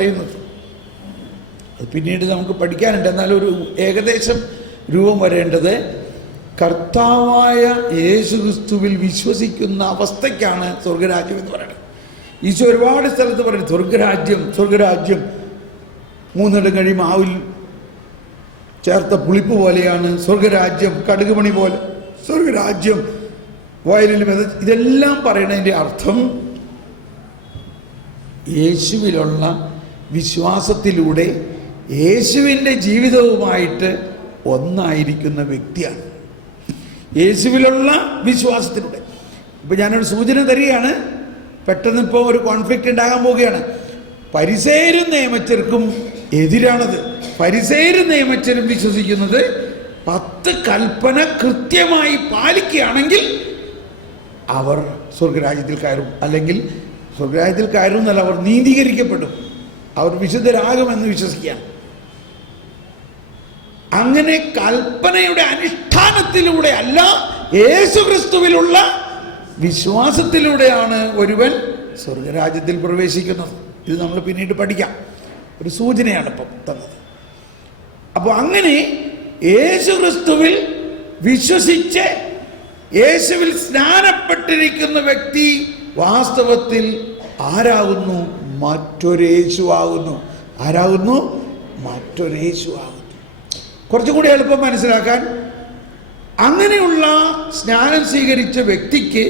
പറയുന്നത്. അത് പിന്നീട് നമുക്ക് പഠിക്കാനുണ്ട്. എന്നാൽ ഒരു ഏകദേശം രൂപം വരേണ്ടത് കർത്താവായ യേശുക്രിസ്തുവിൽ വിശ്വസിക്കുന്ന അവസ്ഥയ്ക്കാണ് സ്വർഗരാജ്യം എന്ന് പറയുന്നത്. ഈശോ ഒരുപാട് സ്ഥലത്ത് പറയുന്നത് സ്വർഗരാജ്യം സ്വർഗരാജ്യം മൂന്നിടങ്ങഴി മാവിൽ ചേർത്ത പുളിപ്പ് പോലെയാണ് സ്വർഗരാജ്യം, കടുകുമണി പോലെ സ്വർഗരാജ്യം വയലിൽ ഇതെല്ലാം പറയുന്നതിൻ്റെ അർത്ഥം യേശുവിലുള്ള വിശ്വാസത്തിലൂടെ യേശുവിൻ്റെ ജീവിതവുമായിട്ട് ഒന്നായിരിക്കുന്ന വ്യക്തിയാണ്. യേശുവിലുള്ള വിശ്വാസത്തിലൂടെ. ഇപ്പം ഞാനൊരു സൂചന തരികയാണ്. പെട്ടെന്ന് ഇപ്പോൾ ഒരു കോൺഫ്ലിക്റ്റ് ഉണ്ടാകാൻ പോവുകയാണ്. ഫരിസേയരും നിയമജ്ഞർക്കും എതിരാണത്. ഫരിസേയരും നിയമജ്ഞരും വിശ്വസിക്കുന്നത് 10 കൽപ്പന കൃത്യമായി പാലിക്കുകയാണെങ്കിൽ അവർ സ്വർഗരാജ്യത്തിൽ കയറും. അല്ലെങ്കിൽ സ്വർഗരാജ്യത്തിൽ കയറും എന്നല്ല, അവർ നീതീകരിക്കപ്പെടും, അവർ വിശുദ്ധരാകുമെന്ന് വിശ്വസിക്കുകയാണ്. അങ്ങനെ കൽപ്പനയുടെ അനുഷ്ഠാനത്തിലൂടെ അല്ല, യേശുക്രിസ്തുവിലുള്ള വിശ്വാസത്തിലൂടെയാണ് ഒരുവൻ സ്വർഗരാജ്യത്തിൽ പ്രവേശിക്കുന്നത്. ഇത് നമ്മൾ പിന്നീട് പഠിക്കാം. ഒരു സൂചനയാണ് ഇപ്പം തന്നത്. അപ്പോൾ അങ്ങനെ യേശുക്രിസ്തുവിൽ വിശ്വസിച്ച് യേശുവിൽ സ്നാനപ്പെട്ടിരിക്കുന്ന വ്യക്തി വാസ്തവത്തിൽ ആരാകുന്നു? മറ്റൊരേശുവാകുന്നു. ആരാകുന്നു? മറ്റൊരേശുവാകുന്നു. കുറച്ചുകൂടി എളുപ്പം മനസ്സിലാക്കാൻ, അങ്ങനെയുള്ള സ്നാനം സ്വീകരിച്ച വ്യക്തിക്ക്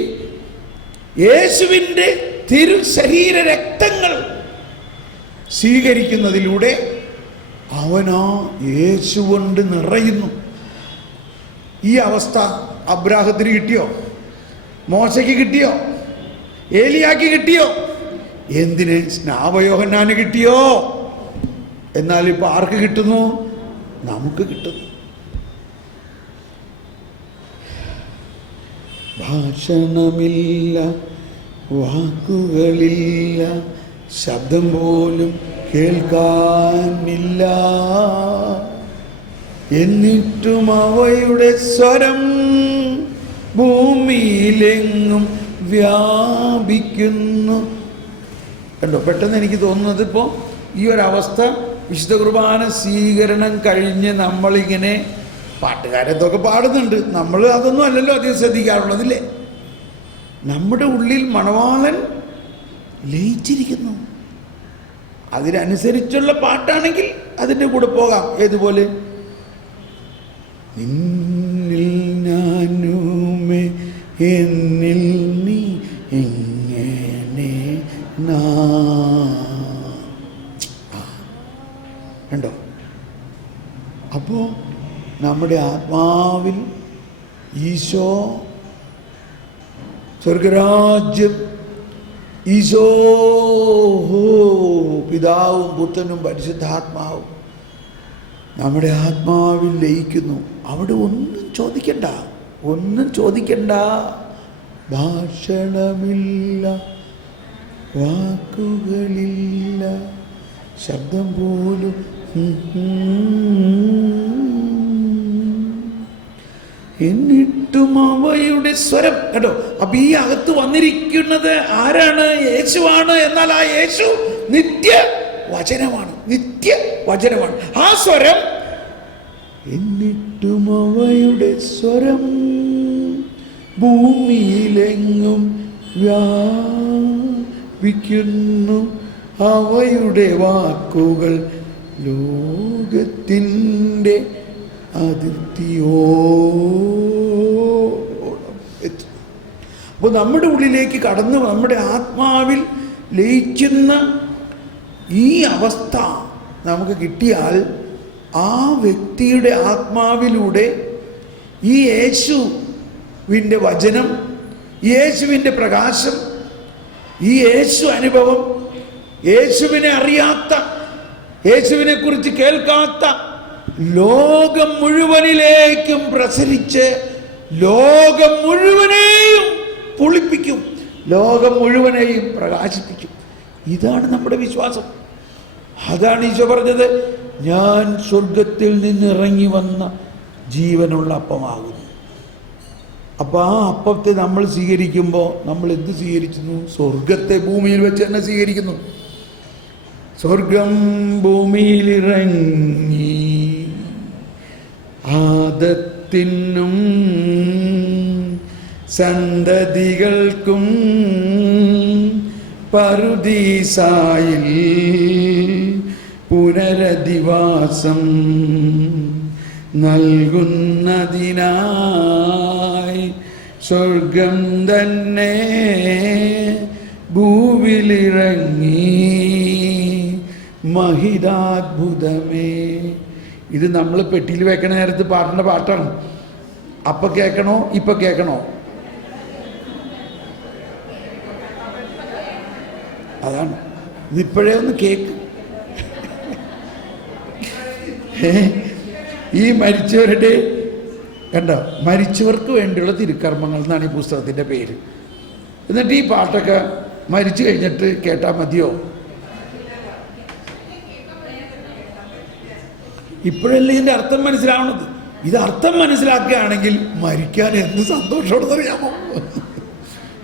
യേശുവിൻ്റെ തിരുശരീര രക്തങ്ങൾ സ്വീകരിക്കുന്നതിലൂടെ അവനാ യേശു കൊണ്ട് നിറയുന്നു. ഈ അവസ്ഥ അബ്രാഹത്തിന് കിട്ടിയോ? മോശയ്ക്ക് കിട്ടിയോ? ഏലിയാക്ക് കിട്ടിയോ? എന്തിന് സ്നാപയോഹന്നാന് കിട്ടിയോ? എന്നാൽ ഇപ്പൊ ആർക്ക് കിട്ടുന്നു? നമുക്ക് കിട്ടുന്നു. ഭാഷണമില്ല, വാക്കുകളില്ല, ശബ്ദം പോലും കേൾക്കാനില്ല, എന്നിട്ടും അവയുടെ സ്വരം ഭൂമിയിലെങ്ങും വ്യാപിക്കുന്നു. കണ്ടോ? പെട്ടെന്ന് എനിക്ക് തോന്നുന്നത് ഇപ്പോൾ ഈ ഒരവസ്ഥ വിശുദ്ധ കുർബാന സ്വീകരണം കഴിഞ്ഞ് നമ്മളിങ്ങനെ പാട്ടുകാരത്തൊക്കെ പാടുന്നുണ്ട്. നമ്മൾ അതൊന്നും അല്ലല്ലോ അധികം ശ്രദ്ധിക്കാറുള്ളതില്ലേ. നമ്മുടെ ഉള്ളിൽ മണവാളൻ ലയിച്ചിരിക്കുന്നു. അതിനനുസരിച്ചുള്ള പാട്ടാണെങ്കിൽ അതിൻ്റെ കൂടെ പോകാം. ഏതുപോലെ? നിന്നിൽ ഞാനുമേ എന്നിൽ നീ ഇങ്ങനെ കണ്ടോ? അപ്പോൾ നമ്മുടെ ആത്മാവിൽ ഈശോ സ്വർഗരാജ്യം, ഈശോ പിതാവും പുത്രനും പരിശുദ്ധാത്മാവും നമ്മുടെ ആത്മാവിൽ ലയിക്കുന്നു. അവിടെ ഒന്നും ചോദിക്കണ്ട, ഒന്നും ചോദിക്കണ്ട. ഭാഷണമില്ല, വാക്കുകളില്ല, ശബ്ദം പോലും എന്നിട്ടും അവയുടെ സ്വരം. കേട്ടോ? അപ്പൊ ഈ അകത്ത് വന്നിരിക്കുന്നത് ആരാണ്? യേശുവാണ്. എന്നാൽ ആ യേശു നിത്യ വചനമാണ്, നിത്യ വചനമാണ്. ആ സ്വരം, എന്നിട്ടും അവയുടെ സ്വരം ഭൂമിയിലെങ്ങും വ്യാപിക്കുന്നു, അവയുടെ വാക്കുകൾ ലോകത്തിൻ്റെ അതിർത്തിയോളം എത്തും. അപ്പോൾ നമ്മുടെ ഉള്ളിലേക്ക് കടന്ന് നമ്മുടെ ആത്മാവിൽ ലയിക്കുന്ന ഈ അവസ്ഥ നമുക്ക് കിട്ടിയാൽ ആ വ്യക്തിയുടെ ആത്മാവിലൂടെ ഈ യേശുവിൻ്റെ വചനം, യേശുവിൻ്റെ പ്രകാശം, ഈ യേശു അനുഭവം, യേശുവിനെ അറിയാത്ത, യേശുവിനെ കുറിച്ച് കേൾക്കാത്ത ലോകം മുഴുവനിലേക്കും പ്രസരിച്ച് ലോകം മുഴുവനെയും പുളിപ്പിക്കും, ലോകം മുഴുവനെയും പ്രകാശിപ്പിക്കും. ഇതാണ് നമ്മുടെ വിശ്വാസം. അതാണ് ഈശോ പറഞ്ഞത്, ഞാൻ സ്വർഗത്തിൽ നിന്നിറങ്ങി വന്ന ജീവനുള്ള അപ്പമാകുന്നു. അപ്പോൾ ആ അപ്പത്തെ നമ്മൾ സ്വീകരിക്കുമ്പോൾ നമ്മൾ എന്ത് സ്വീകരിക്കുന്നു? സ്വർഗത്തെ ഭൂമിയിൽ വെച്ച് തന്നെ സ്വീകരിക്കുന്നു. സ്വർഗം ഭൂമിയിലിറങ്ങി ആദത്തിനും സന്തതികൾക്കും പറുദീസായിൽ പുനരധിവാസം നൽകുന്നതിനായി സ്വർഗം തന്നെ ഭൂവിലിറങ്ങി മഹിതാത്ഭുതമേ. ഇത് നമ്മൾ പെട്ടിയിൽ വെക്കണ നേരത്ത് പാടുന്ന പാട്ടാണ്. അപ്പം കേൾക്കണോ ഇപ്പം കേൾക്കണോ? അതാണ്. ഇതിപ്പോഴേ ഒന്ന് കേക്ക്. ഈ മരിച്ചവരുടെ കണ്ടോ, മരിച്ചവർക്ക് വേണ്ടിയുള്ള തിരുക്കർമ്മങ്ങൾ എന്നാണ് ഈ പുസ്തകത്തിൻ്റെ പേര്. എന്നിട്ട് ഈ പാട്ടൊക്കെ മരിച്ചു കഴിഞ്ഞിട്ട് കേട്ടാൽ മതിയോ? ഇപ്പോഴല്ലേ ഇതിൻ്റെ അർത്ഥം മനസ്സിലാവണത്. ഇത് അർത്ഥം മനസ്സിലാക്കുകയാണെങ്കിൽ മരിക്കാൻ എന്ത് സന്തോഷമുണ്ടെന്ന് അറിയാമോ?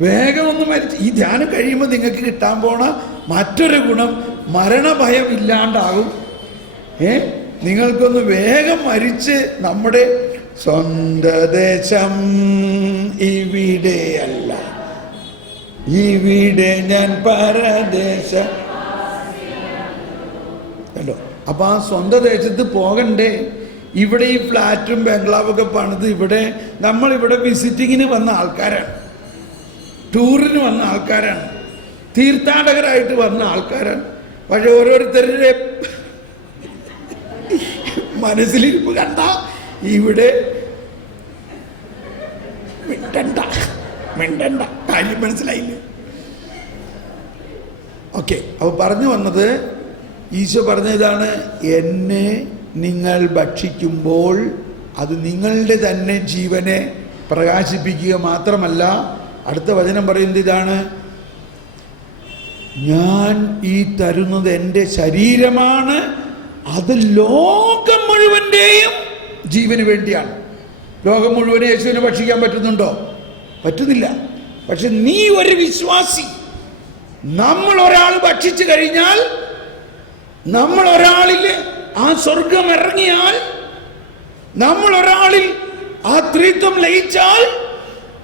വേഗം ഒന്ന് മരിച്ച് ഈ ധ്യാനം കഴിയുമ്പോൾ നിങ്ങൾക്ക് കിട്ടാൻ പോണ മറ്റൊരു ഗുണം മരണഭയം ഇല്ലാണ്ടാകും. നിങ്ങൾക്കൊന്ന് വേഗം മരിച്ച് നമ്മുടെ സ്വന്തം ദേശം ഇവിടെയല്ല, ഇവിടെ ഞാൻ പരദേശ അല്ലോ. അപ്പം ആ സ്വന്തം ദേശത്ത് പോകണ്ടേ? ഇവിടെ ഈ ഫ്ലാറ്റും ബംഗ്ലാവൊക്കെ പണിത് ഇവിടെ നമ്മളിവിടെ വിസിറ്റിങ്ങിന് വന്ന ആൾക്കാരാണ്, ടൂറിന് വന്ന ആൾക്കാരാണ്, തീർത്ഥാടകരായിട്ട് വന്ന ആൾക്കാരാണ്. പക്ഷെ ഓരോരുത്തരുടെ മനസ്സിലിരിപ്പ് കണ്ട ഇവിടെ മിണ്ടണ്ട കാര്യം മനസ്സിലായില്ലേ? ഓക്കെ. അപ്പോൾ പറഞ്ഞു വന്നത്, ഈശോ പറഞ്ഞ ഇതാണ്, എന്നെ നിങ്ങൾ ഭക്ഷിക്കുമ്പോൾ അത് നിങ്ങളുടെ തന്നെ ജീവനെ പ്രകാശിപ്പിക്കുക മാത്രമല്ല, അടുത്ത വചനം പറയുന്നത് ഇതാണ്, ഞാൻ ഈ തരുന്നത് എൻ്റെ ശരീരമാണ്, അത് ലോകം മുഴുവൻ്റെയും ജീവന് വേണ്ടിയാണ്. ലോകം മുഴുവനും യേശുവിനെ ഭക്ഷിക്കാൻ പറ്റുന്നുണ്ടോ? പറ്റുന്നില്ല. പക്ഷെ നീ ഒരു വിശ്വാസി, നമ്മൾ ഒരാൾ ഭക്ഷിച്ചു കഴിഞ്ഞാൽ, നമ്മൾ ഒരാളിൽ ആ സ്വർഗം ഇറങ്ങിയാൽ, നമ്മൾ ഒരാളിൽ ആ ത്രിത്വം ലയിച്ചാൽ,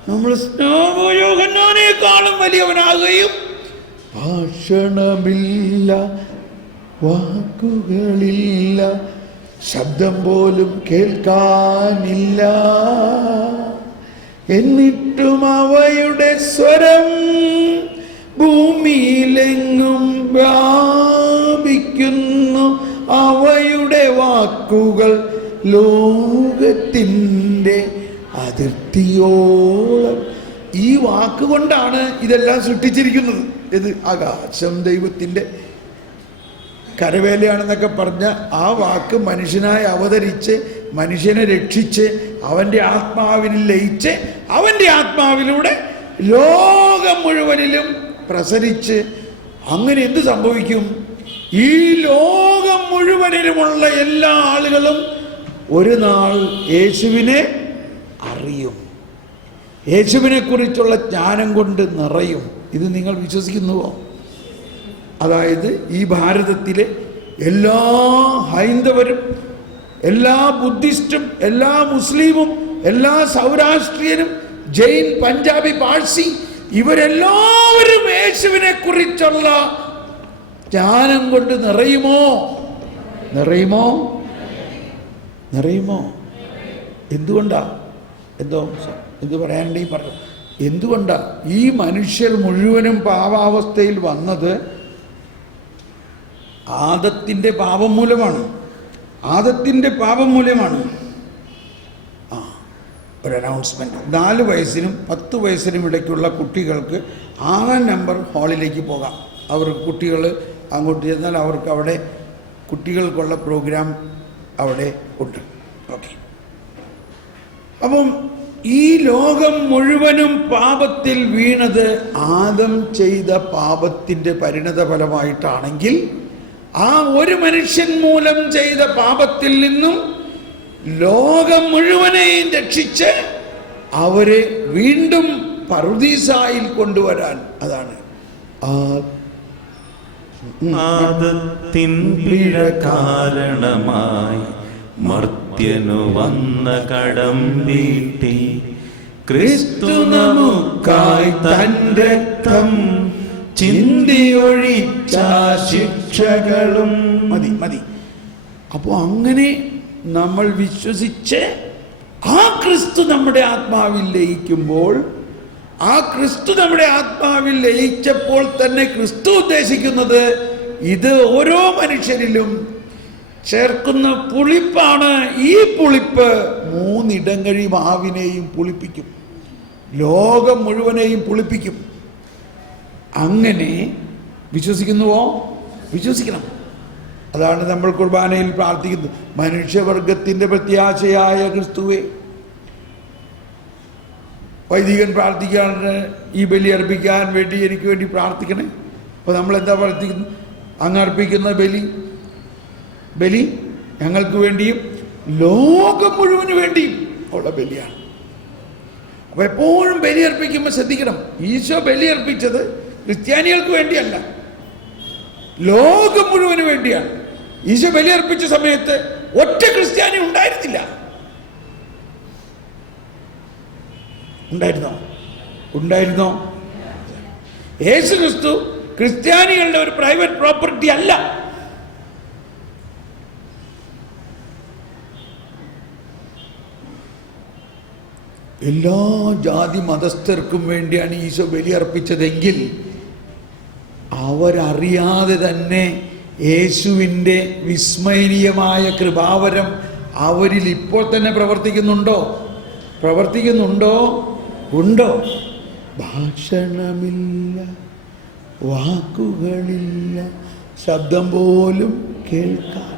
നമ്മൾ യോഹന്നാനേക്കാളും വലിയവനാകുകയും ഭാഷണമില്ല, വാക്കുകളില്ല, ശബ്ദം പോലും കേൾക്കാനില്ല, എന്നിട്ടും അവയുടെ സ്വരം ഭൂമിയിലെങ്ങും വ്യാപിക്കുന്നു, അവയുടെ വാക്കുകൾ ലോകത്തിൻ്റെ അതിർത്തിയോളം. ഈ വാക്കുകൊണ്ടാണ് ഇതെല്ലാം സൃഷ്ടിച്ചിരിക്കുന്നത്. ഇത് ആകാശം ദൈവത്തിൻ്റെ കരവേലയാണെന്നൊക്കെ പറഞ്ഞ ആ വാക്ക് മനുഷ്യനായി അവതരിച്ച് മനുഷ്യനെ രക്ഷിച്ച് അവൻ്റെ ആത്മാവിൽ ലയിച്ച് അവൻ്റെ ആത്മാവിലൂടെ ലോകം മുഴുവനിലും പ്രസരിച്ച് അങ്ങനെ എന്ത് സംഭവിക്കും? ഈ ലോകം മുഴുവനിലുമുള്ള എല്ലാ ആളുകളും ഒരു നാൾ യേശുവിനെ അറിയും, യേശുവിനെ കുറിച്ചുള്ള ജ്ഞാനം കൊണ്ട് നിറയും. ഇത് നിങ്ങൾ വിശ്വസിക്കുന്നുവോ? അതായത് ഈ ഭാരതത്തിലെ എല്ലാ ഹൈന്ദവരും, എല്ലാ ബുദ്ധിസ്റ്റും, എല്ലാ മുസ്ലിമും, എല്ലാ സൗരാഷ്ട്രീയനും, ജൈൻ, പഞ്ചാബി, പാഴ്സി, ഇവരെല്ലാവരും യേശുവിനെ കുറിച്ചുള്ള ജ്ഞാനം കൊണ്ട് നിറയുമോ? നിറയുമോ? നിറയുമോ? എന്തുകൊണ്ടാ? എന്ത് പറയാനുണ്ടെങ്കിൽ പറഞ്ഞു. എന്തുകൊണ്ടാ ഈ മനുഷ്യർ മുഴുവനും പാപാവസ്ഥയിൽ വന്നത്? ആദത്തിൻ്റെ പാപം മൂലമാണ്. ആദത്തിൻ്റെ പാപം മൂലമാണ്. ഒരു അനൗൺസ്മെൻറ്റ്, 4 വയസ്സിനും 10 വയസ്സിനും ഇടയ്ക്കുള്ള കുട്ടികൾക്ക് 6-ാം നമ്പർ ഹാളിലേക്ക് പോകാം. അവർക്ക് കുട്ടികൾ അങ്ങോട്ട് ചെന്നാൽ അവർക്ക് അവിടെ കുട്ടികൾക്കുള്ള പ്രോഗ്രാം അവിടെ ഉണ്ട്. ഓക്കെ. അപ്പം ഈ ലോകം മുഴുവനും പാപത്തിൽ വീണത് ആദം ചെയ്ത പാപത്തിൻ്റെ പരിണത ഫലമായിട്ടാണെങ്കിൽ, ആ ഒരു മനുഷ്യൻ മൂലം ചെയ്ത പാപത്തിൽ നിന്നും ലോകം മുഴുവനെയും രക്ഷിച്ച് അവരെ വീണ്ടും പറുദീസായിൽ കൊണ്ടുവരാൻ, അതാണ് ആദത്തിൻ പിഴ കാരണമായി മർത്യനു വന്ന കടം വീട്ടി ക്രിസ്തു നമുക്കായി തൻ രക്തം ചിന്തിയൊഴിച്ച ശിക്ഷകളും. മതി മതി. അപ്പോൾ അങ്ങനെ നമ്മൾ വിശ്വസിച്ച് ആ ക്രിസ്തു നമ്മുടെ ആത്മാവിൽ ലയിക്കുമ്പോൾ, ആ ക്രിസ്തു നമ്മുടെ ആത്മാവിൽ ലയിച്ചപ്പോൾ തന്നെ ക്രിസ്തു ഉദ്ദേശിക്കുന്നത് ഇത് ഓരോ മനുഷ്യരിലും ചേർക്കുന്ന പുളിപ്പാണ്. ഈ പുളിപ്പ് 3 ഇടങ്ങഴി മാവിനെയും പുളിപ്പിക്കും, ലോകം മുഴുവനെയും പുളിപ്പിക്കും. അങ്ങനെ വിശ്വസിക്കുന്നുവോ? വിശ്വസിക്കണം. അതാണ് നമ്മൾ കുർബാനയിൽ പ്രാർത്ഥിക്കുന്നത്. മനുഷ്യവർഗത്തിന്റെ പ്രത്യാശയായ ക്രിസ്തുവേ. വൈദികൻ പ്രാർത്ഥിക്കാണ് ഈ ബലി അർപ്പിക്കാൻ വേണ്ടി എനിക്ക് വേണ്ടി പ്രാർത്ഥിക്കണേ. അപ്പോൾ നമ്മൾ എന്താ പ്രാർത്ഥിക്കുന്നത്? അങ്ങ് അർപ്പിക്കുന്ന ബലി ഞങ്ങൾക്ക് വേണ്ടിയും ലോകം മുഴുവന് വേണ്ടിയും ഉള്ള ബലിയാണ്. അപ്പോൾ എപ്പോഴും ബലി അർപ്പിക്കുമ്പോൾ ശ്രദ്ധിക്കണം, ഈശോ ബലി അർപ്പിച്ചത് ക്രിസ്ത്യാനികൾക്ക് വേണ്ടിയല്ല, ലോകം മുഴുവന് വേണ്ടിയാണ്. ഈശോ ബലി അർപ്പിച്ച സമയത്ത് ഒറ്റ ക്രിസ്ത്യാനി ഉണ്ടായിരുന്നില്ല. ഉണ്ടായിരുന്നോ? യേശു ക്രിസ്തു ക്രിസ്ത്യാനികളുടെ ഒരു പ്രൈവറ്റ് പ്രോപ്പർട്ടി അല്ല. എല്ലാ ജാതി മതസ്ഥർക്കും വേണ്ടിയാണ് ഈശോ ബലി അർപ്പിച്ചതെങ്കിൽ അവരറിയാതെ തന്നെ യേശുവിൻ്റെ വിസ്മരണീയമായ കൃപാവരം അവരിൽ ഇപ്പോൾ തന്നെ പ്രവർത്തിക്കുന്നുണ്ടോ? ഉണ്ടോ? ഭാഷണമില്ല, വാക്കുകളില്ല, ശബ്ദം പോലും കേൾക്കാൻ.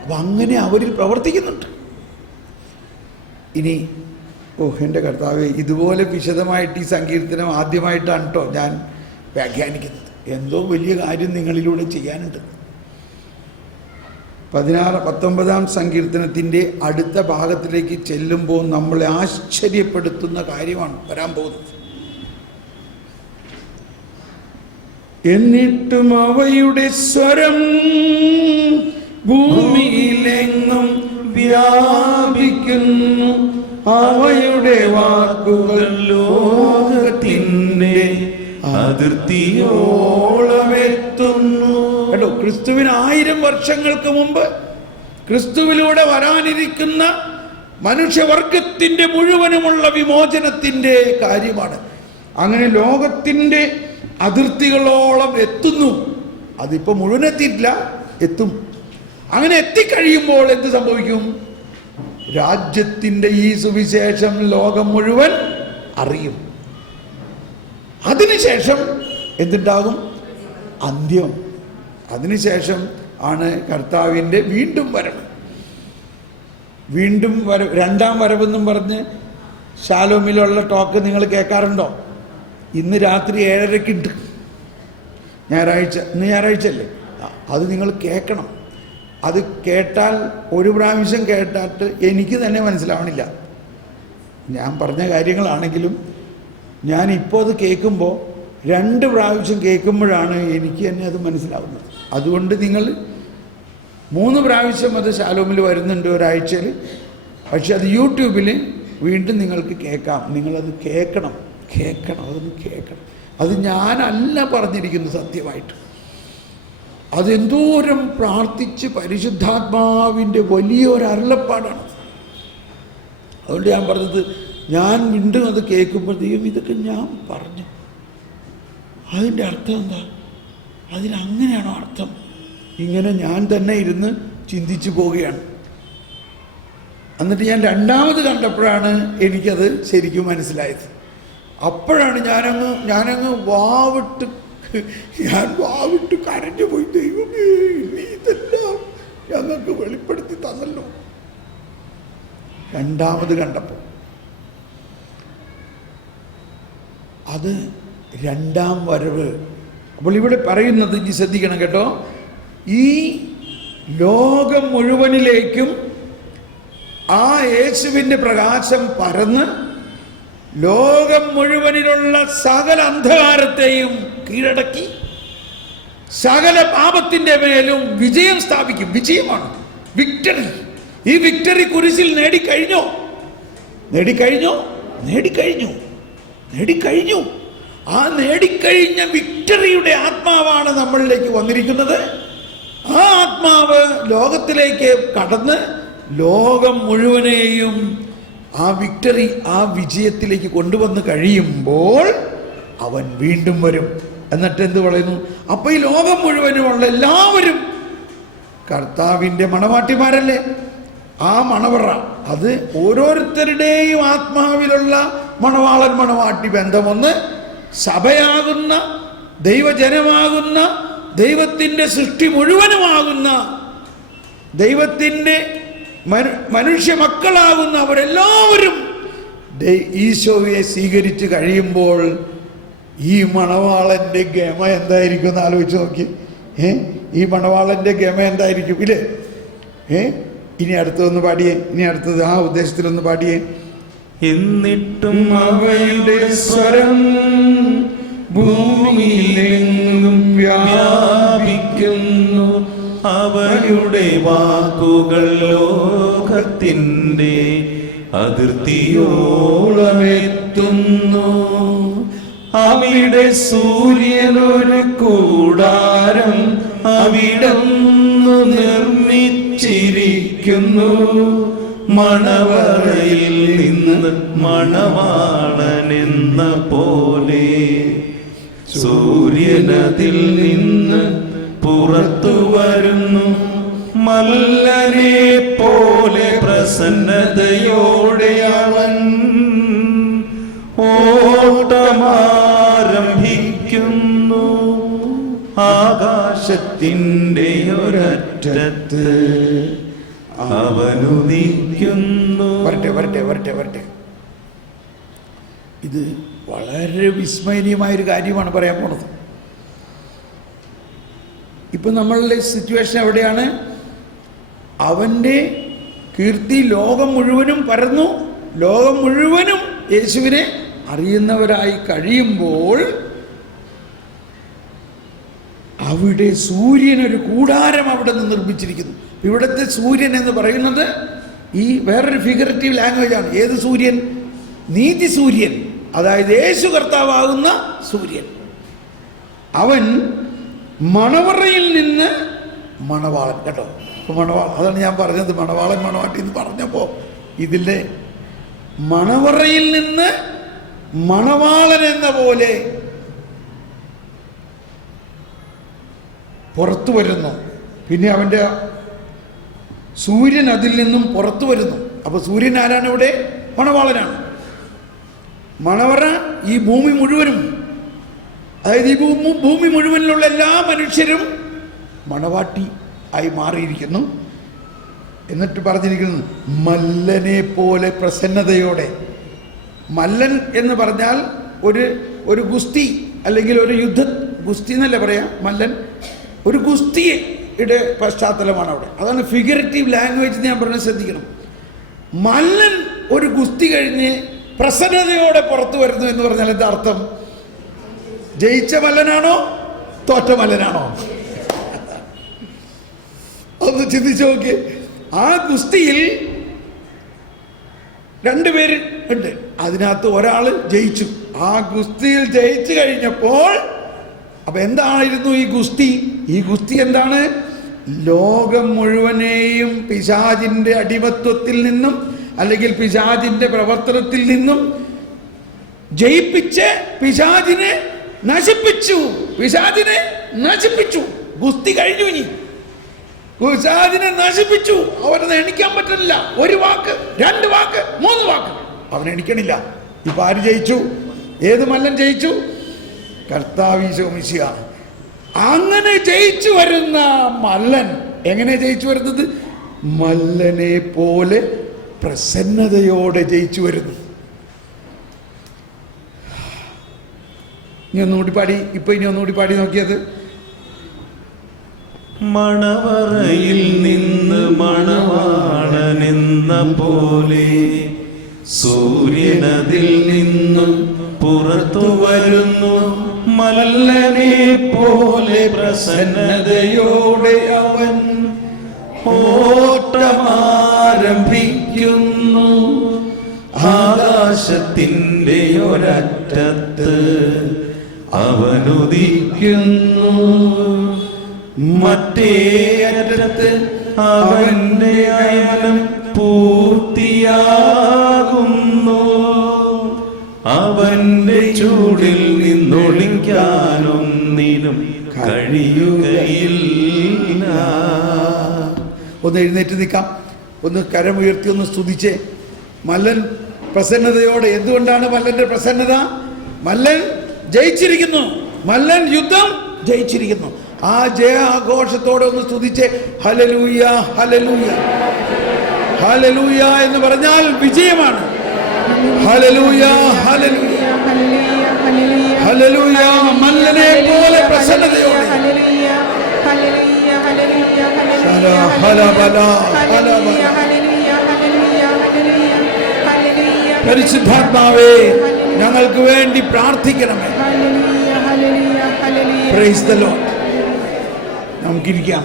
അപ്പം അങ്ങനെ അവരിൽ പ്രവർത്തിക്കുന്നുണ്ട്. ഇനി എൻ്റെ കർത്താവേ, ഇതുപോലെ വിശദമായിട്ട് ഈ സങ്കീർത്തനം ആദ്യമായിട്ടാണ് കേട്ടോ ഞാൻ വ്യാഖ്യാനിക്കുന്നത്. എന്തോ വലിയ കാര്യം നിങ്ങളിലൂടെ ചെയ്യാനുണ്ട്. 19 സങ്കീർത്തനത്തിൻ്റെ അടുത്ത ഭാഗത്തിലേക്ക് ചെല്ലുമ്പോൾ നമ്മളെ ആശ്ചര്യപ്പെടുത്തുന്ന കാര്യമാണ് വരാൻ പോകുന്നത്. എന്നിട്ടും അവയുടെ സ്വരം ഭൂമിയിലെങ്ങും വ്യാപിക്കുന്നു, അവയുടെ വാക്കുകൾ ലോകത്തിൻ്റെ അതിർത്തിയോളമെത്തുന്നു. കേട്ടോ, ക്രിസ്തുവിന് 1000 വർഷങ്ങൾക്ക് മുമ്പ് ക്രിസ്തുവിലൂടെ വരാനിരിക്കുന്ന മനുഷ്യവർഗത്തിൻ്റെ മുഴുവനുമുള്ള വിമോചനത്തിൻ്റെ കാര്യമാണ്. അങ്ങനെ ലോകത്തിൻ്റെ അതിർത്തികളോളം എത്തുന്നു. അതിപ്പോൾ മുഴുവൻ എത്തിയിട്ടില്ല, എത്തും. അങ്ങനെ എത്തിക്കഴിയുമ്പോൾ എന്ത് സംഭവിക്കും? രാജ്യത്തിൻ്റെ ഈ സുവിശേഷം ലോകം മുഴുവൻ അറിയും. അതിനുശേഷം എന്തുണ്ടാകും? അന്ത്യം. അതിനുശേഷം ആണ് കർത്താവിൻ്റെ വീണ്ടും വരവ്. രണ്ടാം വരവെന്നും പറഞ്ഞ് ശാലോമിലുള്ള ടോക്ക് നിങ്ങൾ കേൾക്കാറുണ്ടോ? ഇന്ന് രാത്രി 7:30 ഉണ്ട്, ഇന്ന് ഞായറാഴ്ചയല്ലേ? അത് നിങ്ങൾ കേൾക്കണം. അത് കേട്ടാൽ, ഒരു പ്രാവശ്യം കേട്ടിട്ട് എനിക്ക് തന്നെ മനസ്സിലാവണില്ല. ഞാൻ പറഞ്ഞ കാര്യങ്ങളാണെങ്കിലും ഞാനിപ്പോൾ അത് കേൾക്കുമ്പോൾ 2 പ്രാവശ്യം കേൾക്കുമ്പോഴാണ് എനിക്ക് തന്നെ അത് മനസ്സിലാവുന്നത്. അതുകൊണ്ട് നിങ്ങൾ 3 പ്രാവശ്യം അത് ശാലോമിൽ വരുന്നുണ്ട് ഒരാഴ്ചയിൽ. പക്ഷെ അത് യൂട്യൂബിൽ വീണ്ടും നിങ്ങൾക്ക് കേൾക്കാം. നിങ്ങളത് കേൾക്കണം. അതൊന്ന് കേൾക്കണം. അത് ഞാനല്ല പറഞ്ഞിരിക്കുന്നത്, സത്യമായിട്ട് അതെന്തോരം പ്രാർത്ഥിച്ച് പരിശുദ്ധാത്മാവിൻ്റെ വലിയൊരു അരുളപ്പാടാണ്. അതുകൊണ്ട് ഞാൻ പറഞ്ഞത്, ഞാൻ വീണ്ടും അത് കേൾക്കുമ്പോഴത്തേക്കും ഇതൊക്കെ ഞാൻ പറഞ്ഞു, അതിൻ്റെ അർത്ഥം എന്താ? അതിനങ്ങനെയാണോ അർത്ഥം? ഇങ്ങനെ ഞാൻ തന്നെ ഇരുന്ന് ചിന്തിച്ചു പോവുകയാണ്. എന്നിട്ട് ഞാൻ രണ്ടാമത് കണ്ടപ്പോഴാണ് എനിക്കത് ശരിക്കും മനസ്സിലായത്. അപ്പോഴാണ് ഞാനങ്ങ് വാവിട്ട് കരഞ്ഞു പോയി. ദൈവമേ, നീ ഇതെല്ലാം ഞങ്ങൾക്ക് വെളിപ്പെടുത്തി തന്നല്ലോ. രണ്ടാമത് കണ്ടപ്പോൾ അത് രണ്ടാം വരവ്. അപ്പോൾ ഇവിടെ പറയുന്നത്, ഇനി ശ്രദ്ധിക്കണം കേട്ടോ, ഈ ലോകം മുഴുവനിലേക്കും ആ യേശുവിൻ്റെ പ്രകാശം പരന്ന് ലോകം മുഴുവനിലുള്ള സകല അന്ധകാരത്തെയും കീഴടക്കി സകല പാപത്തിന്റെ മേലും വിജയം സ്ഥാപിക്കും. വിജയമാണ്, വിക്ടറി. ഈ വിക്ടറി കുരിശിൽ നേടിക്കഴിഞ്ഞോ? നേടിക്കഴിഞ്ഞോ? നേടിക്കഴിഞ്ഞു, നേടിക്കഴിഞ്ഞു. ആ നേടിക്കഴിഞ്ഞ വിക്ടറിയുടെ ആത്മാവാണ് നമ്മളിലേക്ക് വന്നിരിക്കുന്നത്. ആ ആത്മാവ് ലോകത്തിലേക്ക് കടന്ന് ലോകം മുഴുവനെയും ആ വിക്ടറി, ആ വിജയത്തിലേക്ക് കൊണ്ടുവന്ന് കഴിയുമ്പോൾ അവൻ വീണ്ടും വരും. എന്നിട്ട് എന്ത് പറയുന്നു? അപ്പൊ ഈ ലോകം മുഴുവനുമുള്ള എല്ലാവരും കർത്താവിൻ്റെ മണവാട്ടിമാരല്ലേ? ആ മണവറ, അത് ഓരോരുത്തരുടെയും ആത്മാവിലുള്ള മണവാളൻ മണവാട്ടി ബന്ധമൊന്ന് സഭയാകുന്ന, ദൈവജനമാകുന്ന, ദൈവത്തിൻ്റെ സൃഷ്ടി മുഴുവനുമാകുന്ന, ദൈവത്തിൻ്റെ മനുഷ്യ മക്കളാകുന്ന അവരെല്ലാവരും ഈശോയെ സ്വീകരിച്ച് കഴിയുമ്പോൾ ഈ മണവാളൻ്റെ ഗമ എന്തായിരിക്കും എന്ന് ആലോചിച്ച് നോക്കി. ഈ മണവാളൻ്റെ ഗമ എന്തായിരിക്കും ഇല്ലേ? ഇനി അടുത്തതൊന്ന് പാടിയേ, ഇനി അടുത്തത് ആ ഉദ്ദേശത്തിലൊന്ന് പാടിയേ. എന്നിട്ടും അവയുടെ സ്വരം ഭൂമിയിലെങ്ങും വ്യാപിക്കുന്നു, അവയുടെ വാക്കുകൾ ലോകത്തിൻ്റെ അതിർത്തിയോളമെത്തുന്നു. അവിടെ സൂര്യനൊരു കൂടാരം അവിടന്നു നിർമ്മിച്ചിരിക്കുന്നു. മണവറയിൽ നിന്ന് മണവാളനെന്ന പോലെ സൂര്യനതിൽ നിന്ന് പുറത്തു വരുന്നു. മല്ലനെ പോലെ പ്രസന്നതയോടെ അവൻ ഓട്ടമാരംഭിക്കുന്നു. ആകാശത്തിൻ്റെ ഒരറ്റത്ത് അവനുദിക്കുന്നു. വരട്ടെ വരട്ടെ വരട്ടെ വരട്ടെ. ഇത് വളരെ വിസ്മയനീയമായൊരു കാര്യമാണ് പറയാൻ പോണത്. ഇപ്പം നമ്മളുടെ സിറ്റുവേഷൻ എവിടെയാണ്? അവൻ്റെ കീർത്തി ലോകം മുഴുവനും പരന്നു, ലോകം മുഴുവനും യേശുവിനെ അറിയുന്നവരായി കഴിയുമ്പോൾ അവിടെ സൂര്യനൊരു കൂടാരം അവിടെ നിന്ന് നിർമ്മിച്ചിരിക്കുന്നു. ഇവിടുത്തെ സൂര്യൻ എന്ന് പറയുന്നത് ഈ വേറൊരു ഫിഗറേറ്റീവ് ലാംഗ്വേജാണ്. ഏത് സൂര്യൻ? നീതി സൂര്യൻ, അതായത് യേശു കർത്താവാകുന്ന സൂര്യൻ. അവൻ മണവറയിൽ നിന്ന് മണവാളൻ, കേട്ടോ. മണവാളൻ, അതാണ് ഞാൻ പറഞ്ഞത്, മണവാളൻ മണവാട്ടി എന്ന് പറഞ്ഞപ്പോൾ ഇതിലെ മണവറയിൽ നിന്ന് മണവാളൻ എന്ന പോലെ പുറത്തു വരുന്നു. പിന്നെ അവൻ്റെ സൂര്യൻ അതിൽ നിന്നും പുറത്തു വരുന്നു. അപ്പോൾ സൂര്യൻ ആരാണ് ഇവിടെ? മണവാളനാണ്. മണവറ ഈ ഭൂമി മുഴുവനും, അതായത് ഈ ഭൂമി മുഴുവനിലുള്ള എല്ലാ മനുഷ്യരും മണവാട്ടി ആയി മാറിയിരിക്കുന്നു. എന്നിട്ട് പറഞ്ഞിരിക്കുന്നു മല്ലനെ പോലെ പ്രസന്നതയോടെ. മല്ലൻ എന്ന് പറഞ്ഞാൽ ഒരു ഗുസ്തി അല്ലെങ്കിൽ ഒരു ഗുസ്തി എന്നല്ലേ പറയാം. മല്ലൻ ഒരു ഗുസ്തിയുടെ പശ്ചാത്തലമാണ് അവിടെ. അതാണ് ഫിഗറേറ്റീവ് ലാംഗ്വേജ് ഞാൻ പറഞ്ഞത്, ശ്രദ്ധിക്കണം. മല്ലൻ ഒരു ഗുസ്തി കഴിഞ്ഞ് പ്രസന്നതയോടെ പുറത്തു വരുന്നു എന്ന് പറഞ്ഞാൽ എന്താ അർത്ഥം? ജയിച്ച മല്ലനാണോ തോറ്റ മല്ലനാണോ? ഒന്ന് ചിന്തിച്ചു നോക്കി. ആ ഗുസ്തിയിൽ രണ്ടുപേര് ഉണ്ട്, അതിനകത്ത് ഒരാൾ ജയിച്ചു. ആ ഗുസ്തിയിൽ ജയിച്ചു കഴിഞ്ഞപ്പോൾ അപ്പൊ എന്തായിരുന്നു ഈ ഗുസ്തി? ഈ ഗുസ്തി എന്താണ്? ലോകം മുഴുവനെയും പിശാചിന്റെ അടിമത്വത്തിൽ നിന്നും അല്ലെങ്കിൽ പിശാചിന്റെ പ്രവർത്തനത്തിൽ നിന്നും ജയിപ്പിച്ച് പിശാചിനെ നശിപ്പിച്ചു. പിശാചിനെ നശിപ്പിച്ചു. ഗുസ്തി കഴിഞ്ഞു. ഇനി പിശാചിനെ നശിപ്പിച്ചു. അവനെ എണിക്കാൻ പറ്റില്ല. ഒരു വാക്ക്, രണ്ട് വാക്ക്, മൂന്ന് വാക്ക് അവനെ എണിക്കണില്ല. ഇപ്പൊ ആര് ജയിച്ചു? ഏത് മല്ലൻ ജയിച്ചു? കർത്താവ് ഈശോ മിശിഹായാണ്. അങ്ങനെ ജയിച്ചു വരുന്ന മല്ലൻ എങ്ങനെ ജയിച്ചു വരുന്നത്? മല്ലനെ പോലെ പ്രസന്നതയോടെ ജയിച്ചു വരുന്നു. ഇനി ഒന്നുകൂടി പാടി. ഇപ്പൊ ഇനി ഒന്നുകൂടി പാടി നോക്കിയത്. മണവറയിൽ നിന്ന് മണവാളനെന്ന പോലെ സൂര്യനതിൽ നിന്നും പുറത്തു വരുന്നു. മല്ലനെ പോലെ പ്രസന്നതയോടെ അവൻ ഓട്ടമാരംഭിക്കുന്നു. ആകാശത്തിൻ്റെ ഒരറ്റത്ത് അവനുദിക്കുന്നു, മറ്റേ അറ്റത്ത് അവന്റെ അയനം പൂർത്തിയാകുന്നു. അവന്റെ ചൂടിൽ നിന്നൊളിക്കാനൊന്നിനും കഴിയുകയില്ല. ഒന്ന് എഴുന്നേറ്റ് നിൽക്കാം, ഒന്ന് കരമുയർത്തി ഒന്ന് സ്തുതിച്ചേ. മല്ലൻ പ്രസന്നതയോടെ. എന്തുകൊണ്ടാണ് മല്ലന്റെ പ്രസന്നത? മല്ലൻ ജയിച്ചിരിക്കുന്നു, മല്ലൻ യുദ്ധം ജയിച്ചിരിക്കുന്നു. ആ ജയ ആഘോഷത്തോടെ ഒന്ന് സ്തുതിച്ചേ. ഹല്ലേലൂയ, ഹല്ലേലൂയ, ഹല്ലേലൂയ എന്ന് പറഞ്ഞാൽ വിജയമാണ്. Hallelujah, hallelujah, hallelujah. മല്ലനെ പോലെ പ്രസന്നതയോടെ. പരിശുദ്ധാത്മാവേ, ഞങ്ങൾക്ക് വേണ്ടി പ്രാർത്ഥിക്കണമേ. Praise the lord. നമുക്കിരിക്കാം.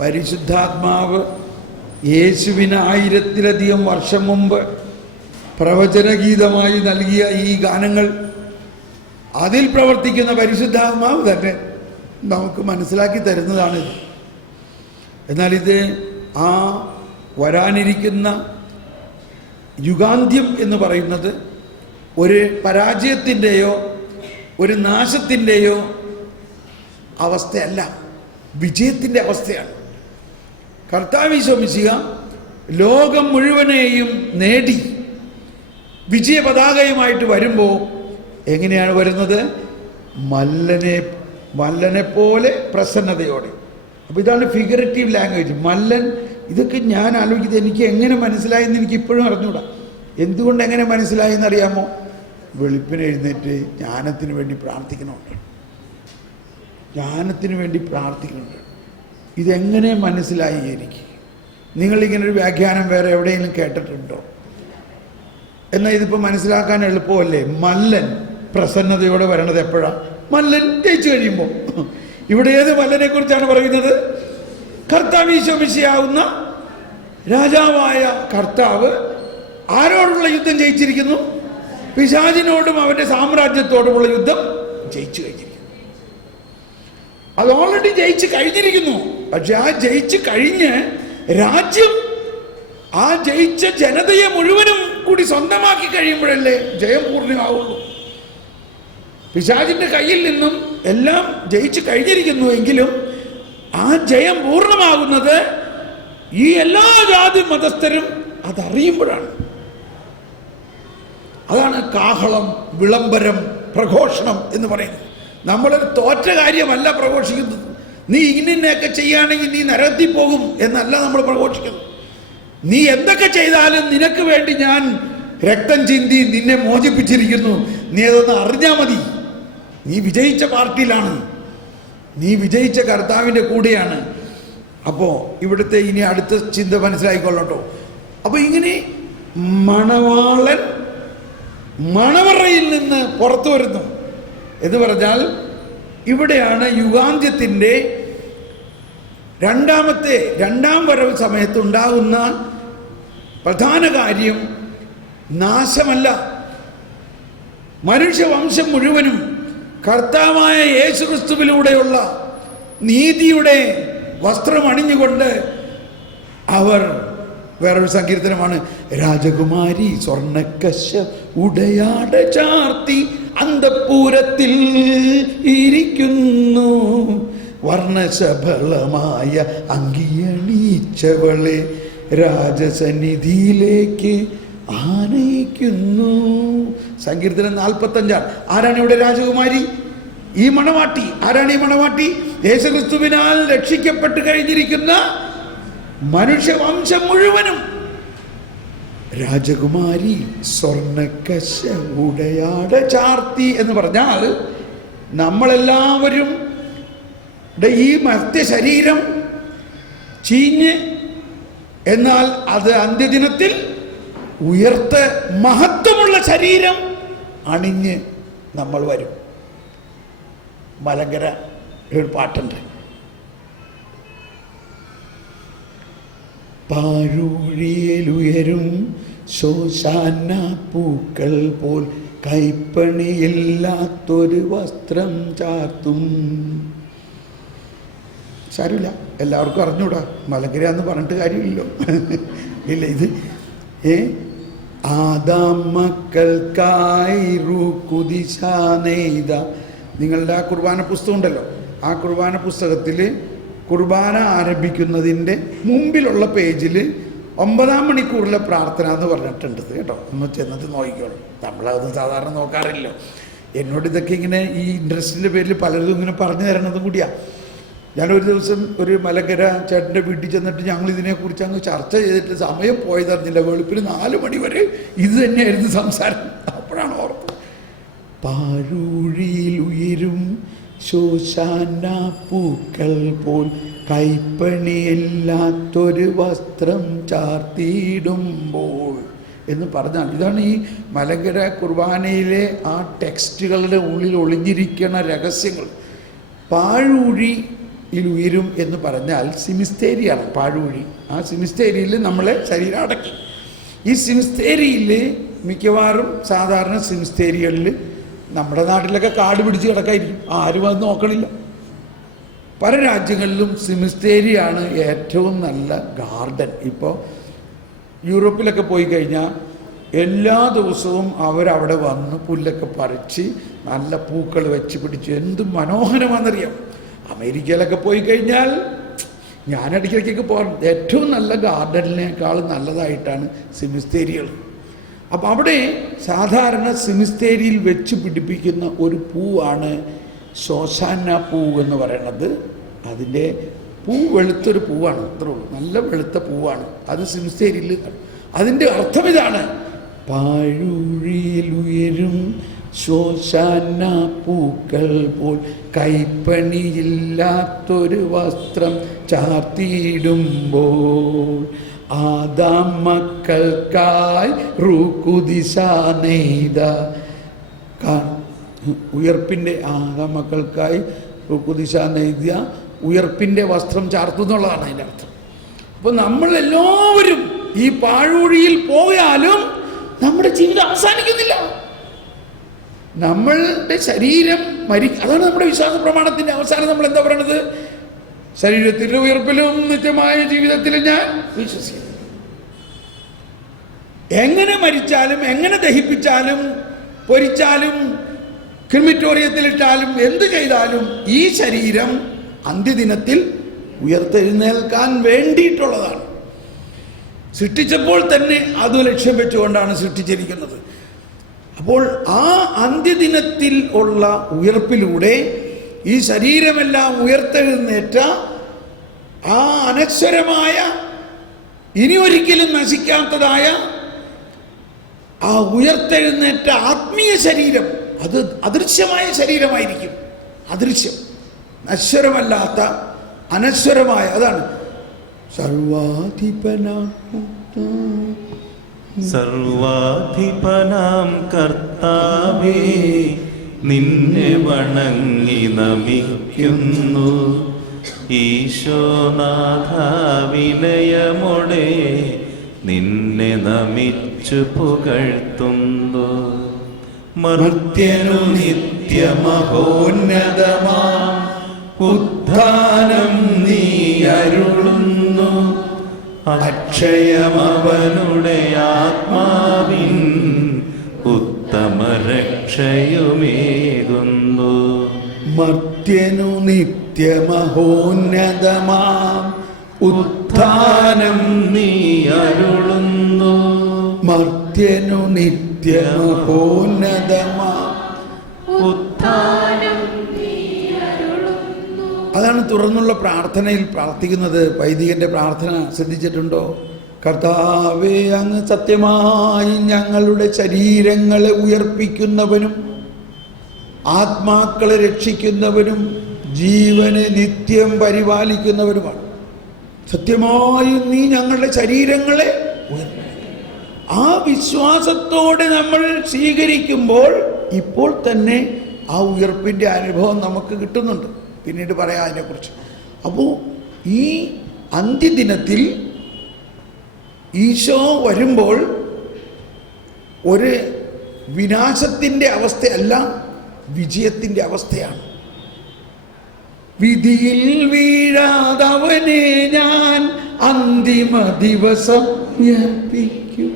പരിശുദ്ധാത്മാവ് യേശുവിന് 1000-ലധികം വർഷം മുമ്പ് പ്രവചനഗീതമായി നൽകിയ ഈ ഗാനങ്ങൾ, അതിൽ പ്രവർത്തിക്കുന്ന പരിശുദ്ധാത്മാവ് തന്നെ നമുക്ക് മനസ്സിലാക്കി തരുന്നതാണിത്. എന്നാൽ ഇത് ആ വരാനിരിക്കുന്ന യുഗാന്ത്യം എന്ന് പറയുന്നത് ഒരു പരാജയത്തിൻ്റെയോ ഒരു നാശത്തിൻ്റെയോ അവസ്ഥയല്ല, വിജയത്തിൻ്റെ അവസ്ഥയാണ്. കർത്താവ് ഈശോ മിശിഹ ലോകം മുഴുവനെയും നേടി വിജയ പതാകയുമായിട്ട് വരുമ്പോൾ എങ്ങനെയാണ് വരുന്നത്? മല്ലനെ പോലെ പ്രസന്നതയോടെ. അപ്പോൾ ഇതാണ് ഫിഗറേറ്റീവ് ലാംഗ്വേജ്. മല്ലൻ, ഇതൊക്കെ ഞാൻ ആലോചിക്കുന്നത് എനിക്ക് എങ്ങനെ മനസ്സിലായെന്ന് എനിക്ക് ഇപ്പോഴും അറിഞ്ഞൂടാ. എന്തുകൊണ്ട് എങ്ങനെ മനസ്സിലായി എന്നറിയാമോ? വെളുപ്പിന് എഴുന്നേറ്റ് ജ്ഞാനത്തിന് വേണ്ടി പ്രാർത്ഥിക്കണമുണ്ട്. ഇതെങ്ങനെ മനസ്സിലായി എനിക്ക്? നിങ്ങളിങ്ങനൊരു വ്യാഖ്യാനം വേറെ എവിടെയെങ്കിലും കേട്ടിട്ടുണ്ടോ? എന്നാൽ ഇതിപ്പോൾ മനസ്സിലാക്കാൻ എളുപ്പമല്ലേ? മല്ലൻ പ്രസന്നതയോടെ വരണത് എപ്പോഴാണ്? മല്ലൻ ജയിച്ചു കഴിയുമ്പോൾ. ഇവിടെ ഏത് മല്ലനെ കുറിച്ചാണ് പറയുന്നത്? കർത്താവ് ഈശോ മിശിഹായാകുന്ന രാജാവായ കർത്താവ് ആരോടുള്ള യുദ്ധം ജയിച്ചിരിക്കുന്നു? പിശാചിനോടും അവന്റെ സാമ്രാജ്യത്തോടുമുള്ള യുദ്ധം ജയിച്ചു കഴിഞ്ഞിരിക്കുന്നു. അത് ഓൾറെഡി ജയിച്ചു കഴിഞ്ഞിരിക്കുന്നു. പക്ഷെ ആ ജയിച്ചു കഴിഞ്ഞ് രാജ്യം ആ ജയിച്ച ജനതയെ മുഴുവനും കൂടി സ്വന്തമാക്കി കഴിയുമ്പോഴല്ലേ ജയം പൂർണ്ണമാവുള്ളൂ. പിശാചിന്റെ കയ്യിൽ നിന്നും എല്ലാം ജയിച്ചു കഴിഞ്ഞിരിക്കുന്നു എങ്കിലും ആ ജയം പൂർണ്ണമാകുന്നത് ഈ എല്ലാ ജാതി മതസ്ഥരും അതറിയുമ്പോഴാണ്. അതാണ് കാഹളം, വിളംബരം, പ്രഘോഷണം എന്ന് പറയുന്നത്. നമ്മളൊരു തോറ്റ കാര്യമല്ല പ്രഘോഷിക്കുന്നത്. നീ ഇങ്ങനെയൊക്കെ ചെയ്യുകയാണെങ്കിൽ നീ നരകത്തിൽ പോകും എന്നല്ല നമ്മൾ പ്രഘോഷിക്കുന്നത്. നീ എന്തൊക്കെ ചെയ്താലും നിനക്ക് വേണ്ടി ഞാൻ രക്തം ചിന്തി നിന്നെ മോചിപ്പിച്ചിരിക്കുന്നു, നീ അതൊന്ന് അറിഞ്ഞാൽ മതി. നീ വിജയിച്ച പാർട്ടിയിലാണ്, നീ വിജയിച്ച കർത്താവിൻ്റെ കൂടെയാണ്. അപ്പോൾ ഇവിടുത്തെ ഇനി അടുത്ത ചിന്ത മനസ്സിലായിക്കൊള്ളട്ടോ. അപ്പോൾ ഇങ്ങനെ മണവാളൻ മണവറയിൽ നിന്ന് പുറത്തു വരുന്നു എന്ന് പറഞ്ഞാൽ ഇവിടെയാണ് യുഗാന്ത്യത്തിൻ്റെ രണ്ടാം വരവ് സമയത്തുണ്ടാകുന്ന പ്രധാന കാര്യം. നാശമല്ല, മനുഷ്യവംശം മുഴുവനും കർത്താവായ യേശുക്രിസ്തുവിലൂടെയുള്ള നീതിയുടെ വസ്ത്രം അണിഞ്ഞുകൊണ്ട് അവർ, വേറൊരു സങ്കീർത്തനമാണ്, രാജകുമാരി സ്വർണ്ണക്കശ ഉടയാട ചാർത്തി അന്തഃപുരത്തിൽ ഇരിക്കുന്നു, വർണ്ണശബളമായ അങ്കിയണീച്ചവളെ രാജസന്നിധിയിലേക്ക് ആനയിക്കുന്നു. സങ്കീർത്തനം 45. ആരാണ് ഇവിടെ രാജകുമാരി? ഈ മണവാട്ടി. ആരാണ് ഈ മണവാട്ടി? യേശുക്രിസ്തുവിനാൽ രക്ഷിക്കപ്പെട്ട് കഴിഞ്ഞിരിക്കുന്ന മനുഷ്യവംശം മുഴുവനും. രാജകുമാരി സ്വർണ്ണക്കശ ഉടയാട ചാർത്തി എന്ന് പറഞ്ഞാൽ നമ്മളെല്ലാവരും ഈ മർത്യ ശരീരം ചീഞ്ഞ്, എന്നാൽ അത് അന്ത്യദിനത്തിൽ ഉയർത്ത മഹത്വമുള്ള ശരീരം അണിഞ്ഞ് നമ്മൾ വരും. മലങ്കര ഒരു പാട്ടുണ്ട്, പാഴൂഴിയിലുയരും ശോശാന പൂക്കൾ പോൽ കൈപ്പണിയില്ലാത്തൊരു വസ്ത്രം ചാർത്തും. സാരമില്ല, എല്ലാവർക്കും അറിഞ്ഞൂടാ, മലങ്കര എന്ന് പറഞ്ഞിട്ട് കാര്യമില്ലല്ലോ. ഇല്ല, ഇത് ആദാം മക്കൾക്കായി കുദിശ നെയ്ത. നിങ്ങളുടെ ആ കുർബാന പുസ്തകം ഉണ്ടല്ലോ, ആ കുർബാന പുസ്തകത്തിൽ കുർബാന ആരംഭിക്കുന്നതിൻ്റെ മുമ്പിലുള്ള പേജിൽ 9-ാം മണിക്കൂറിലെ പ്രാർത്ഥന എന്ന് പറഞ്ഞിട്ടുണ്ട് കേട്ടോ. ഒന്ന് ചെന്നിട്ട് നോക്കിക്കോളൂ. നമ്മളത് സാധാരണ നോക്കാറില്ലല്ലോ. എന്നോട് ഇതൊക്കെ ഇങ്ങനെ ഈ ഇൻട്രസ്റ്റിൻ്റെ പേരിൽ പലരും ഇങ്ങനെ പറഞ്ഞു തരണതും കൂടിയാണ്. ഞാനൊരു ദിവസം ഒരു മലങ്കര ചേട്ടൻ്റെ വീട്ടിൽ ചെന്നിട്ട് ഞങ്ങൾ ഇതിനെക്കുറിച്ച് അങ്ങ് ചർച്ച ചെയ്തിട്ട് സമയം പോയതറിഞ്ഞില്ല. വെളുപ്പിന് 4 മണി വരെ ഇത് തന്നെയായിരുന്നു സംസാരം. അപ്പോഴാണ് ഓർത്തത്, പാഴൂഴിയിൽ ഉയരും ശോശാന പൂക്കൾ പോൽ കൈപ്പണിയില്ലാത്തൊരു വസ്ത്രം ചാർത്തിയിടുമ്പോൾ എന്ന് പറഞ്ഞാൽ, ഇതാണ് ഈ മലങ്കര കുർബാനയിലെ ആ ടെക്സ്റ്റുകളുടെ ഉള്ളിൽ ഒളിഞ്ഞിരിക്കുന്ന രഹസ്യങ്ങൾ. പാഴൂഴിയിൽ ഉയരും എന്ന് പറഞ്ഞാൽ സിമിസ്തേരിയാണ് പാഴൂഴി. ആ സിമിസ്തേരിയിൽ നമ്മളെ ശരീരം അടക്കി. ഈ സിമിസ്തേരിയിൽ മിക്കവാറും സാധാരണ സിമിസ്തേരികളിൽ നമ്മുടെ നാട്ടിലൊക്കെ കാട് പിടിച്ച് കിടക്കായിരിക്കും, ആരും അത് നോക്കണില്ല. പല രാജ്യങ്ങളിലും സിമിസ്തേരിയാണ് ഏറ്റവും നല്ല ഗാർഡൻ. ഇപ്പോൾ യൂറോപ്പിലൊക്കെ പോയി കഴിഞ്ഞാൽ എല്ലാ ദിവസവും അവരവിടെ വന്ന് പുല്ലൊക്കെ പറിച്ച് നല്ല പൂക്കൾ വെച്ച് പിടിച്ച് എന്ത് മനോഹരമാണെന്നറിയാം. അമേരിക്കയിലൊക്കെ പോയി കഴിഞ്ഞാൽ, ഞാൻ ഇടയ്ക്കിടയ്ക്കൊക്കെ പോകാറുണ്ട്, ഏറ്റവും നല്ല ഗാർഡനിനേക്കാൾ നല്ലതായിട്ടാണ് സിമിസ്തേരികൾ. അപ്പോൾ അവിടെ സാധാരണ സിമിസ്തേരിയിൽ വെച്ച് പിടിപ്പിക്കുന്ന ഒരു പൂവാണ് ശോശാന പൂ എന്ന് പറയുന്നത്. അതിൻ്റെ പൂ വെളുത്തൊരു പൂവാണ്, അത്രേ ഉള്ളൂ, നല്ല വെളുത്ത പൂവാണ്. അത് സിമിസ്തേരിയിൽ. അതിൻ്റെ അർത്ഥം ഇതാണ്, പാഴൂഴിയിലുയരും ശോശാന പൂക്കൾ പോൽ കൈപ്പണിയില്ലാത്തൊരു വസ്ത്രം ചാർത്തിയിടുമ്പോൾ ആദാം മക്കൾക്കായി കുദിശ നെയ്ത. ഉയർപ്പിൻ്റെ ആദാം മക്കൾക്കായി കുദിശ നെയ്ത ഉയർപ്പിൻ്റെ വസ്ത്രം ചാർത്തു എന്നുള്ളതാണ് അതിൻ്റെ അർത്ഥം. അപ്പോൾ നമ്മളെല്ലാവരും ഈ പാഴൂഴിയിൽ പോയാലും നമ്മുടെ ജീവിതം അവസാനിക്കുന്നില്ല. നമ്മളുടെ ശരീരം അതാണ് നമ്മുടെ വിശ്വാസ പ്രമാണത്തിൻ്റെ അവസാനം. നമ്മൾ എന്താ പറയണത്? ശരീരത്തിൻ്റെ ഉയർപ്പിലും നിത്യമായ ജീവിതത്തിലും ഞാൻ വിശ്വസിക്കുന്നു. എങ്ങനെ മരിച്ചാലും, എങ്ങനെ ദഹിപ്പിച്ചാലും, പൊരിച്ചാലും, ക്രിമിറ്റോറിയത്തിലിട്ടാലും, എന്ത് ചെയ്താലും ഈ ശരീരം അന്ത്യദിനത്തിൽ ഉയർത്തെഴുന്നേൽക്കാൻ വേണ്ടിയിട്ടുള്ളതാണ്. സൃഷ്ടിച്ചപ്പോൾ തന്നെ അത് ലക്ഷ്യം വെച്ചുകൊണ്ടാണ് സൃഷ്ടിച്ചിരിക്കുന്നത്. അപ്പോൾ ആ അന്ത്യദിനത്തിൽ ഉള്ള ഉയർപ്പിലൂടെ ഈ ശരീരമെല്ലാം ഉയർത്തെഴുന്നേറ്റ ആ അനശ്വരമായ, ഇനി ഒരിക്കലും നശിക്കാത്തതായ ആ ഉയർത്തെഴുന്നേറ്റ ആത്മീയ ശരീരം, അത് അദൃശ്യമായ ശരീരമായിരിക്കും. അദൃശ്യം, നശ്വരമല്ലാത്ത അനശ്വരമായ. അതാണ് സർവാധിപനാം കർത്താവേ, നിന്നെ വണങ്ങി നമിക്കുന്നു. ഈശോനാഥ വിനയമോടെ നിന്നെ നമിച്ചു പുകഴ്ത്തുന്നു. മർത്യനു നിത്യമഹോന്നതമാം ഉത്ഥാനം നീ അരുളുന്നു. അക്ഷയമവനുടെ ആത്മാവിൻ ഉത്തമ രക്ഷയുമേകുന്നു. മർത്യനു നിത്യമഹോന്നതമാം ഉത്ഥാനം നീ അരുളുന്നു. മർത്യനു നിത്യമഹോന്നതമാം ഉത്ഥാനം. അതാണ് തുറന്നുള്ള പ്രാർത്ഥനയിൽ പ്രാർത്ഥിക്കുന്നത്. വൈദികന്റെ പ്രാർത്ഥന ശ്രദ്ധിച്ചിട്ടുണ്ടോ? കർത്താവേ, അങ്ങ് സത്യമായി ഞങ്ങളുടെ ശരീരങ്ങളെ ഉയർപ്പിക്കുന്നവനും ആത്മാക്കളെ രക്ഷിക്കുന്നവനും ജീവനെ നിത്യം പരിപാലിക്കുന്നവനുമാണ്. സത്യമായും നീ ഞങ്ങളുടെ ശരീരങ്ങളെ ആ വിശ്വാസത്തോടെ നമ്മൾ സ്വീകരിക്കുമ്പോൾ ഇപ്പോൾ തന്നെ ആ ഉയർപ്പിൻ്റെ അനുഭവം നമുക്ക് കിട്ടുന്നുണ്ട്. പിന്നീട് പറയാം അതിനെക്കുറിച്ച്. അപ്പോൾ ഈ അന്ത്യദിനത്തിൽ ഈശോ വരുമ്പോൾ ഒരു വിനാശത്തിൻ്റെ അവസ്ഥയല്ല, വിജയത്തിൻ്റെ അവസ്ഥയാണ്. വിധിയിൽ വീഴാതവനെ ഞാൻ അന്തിമ ദിവസം ഉയർപ്പിക്കും.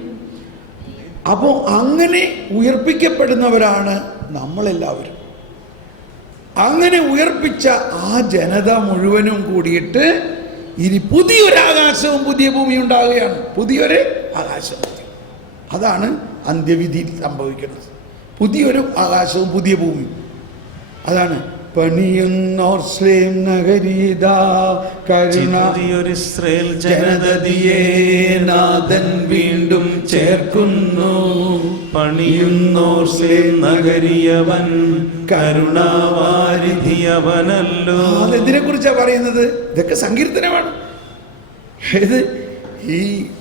അപ്പോൾ അങ്ങനെ ഉയർപ്പിക്കപ്പെടുന്നവരാണ് നമ്മളെല്ലാവരും. അങ്ങനെ ഉയർപ്പിച്ച ആ ജനത മുഴുവനും കൂടിയിട്ട് ഇനി പുതിയൊരാകാശവും പുതിയ ഭൂമിയും ഉണ്ടാവുകയാണ്. പുതിയൊരു ആകാശവും, അതാണ് അന്ത്യവിധി സംഭവിക്കുന്നത്. പുതിയൊരു ആകാശവും പുതിയ ഭൂമിയും. അതാണ് പണിയുന്നോർസ്ലേം നഗരീതാ കരുണ ഇസ്രായേൽ ജനതതിയെ നാഥൻ വീണ്ടും ചേർക്കുന്നു. പണിയുന്നോർസ്ലേം നഗരിയവൻ കരുണാവാരിധിയവനല്ലോ. അതെന്തിനെ കുറിച്ചാണ് പറയുന്നത്? ഇതൊക്കെ സങ്കീർത്തനമാണ്. ഇത്